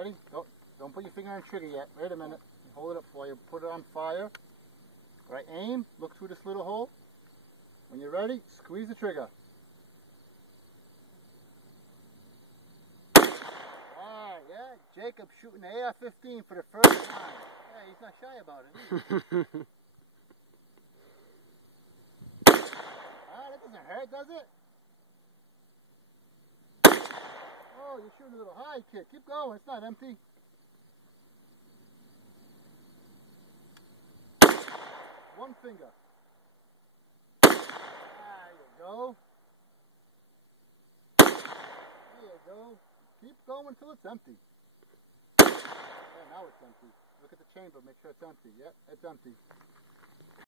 Ready? Don't put your finger on the trigger yet. Wait a minute. Hold it up for you. Put it on fire. Right, aim. Look through this little hole. When you're ready, squeeze the trigger. Alright, yeah. Jacob shooting the AR15 for the first time. Yeah, he's not shy about it, is he? That doesn't hurt, does it? Oh, you're shooting a little high, kid. Keep going. It's not empty. One finger. There you go. There you go. Keep going until it's empty. Yeah, now it's empty. Look at the chamber. Make sure it's empty. Yep, it's empty.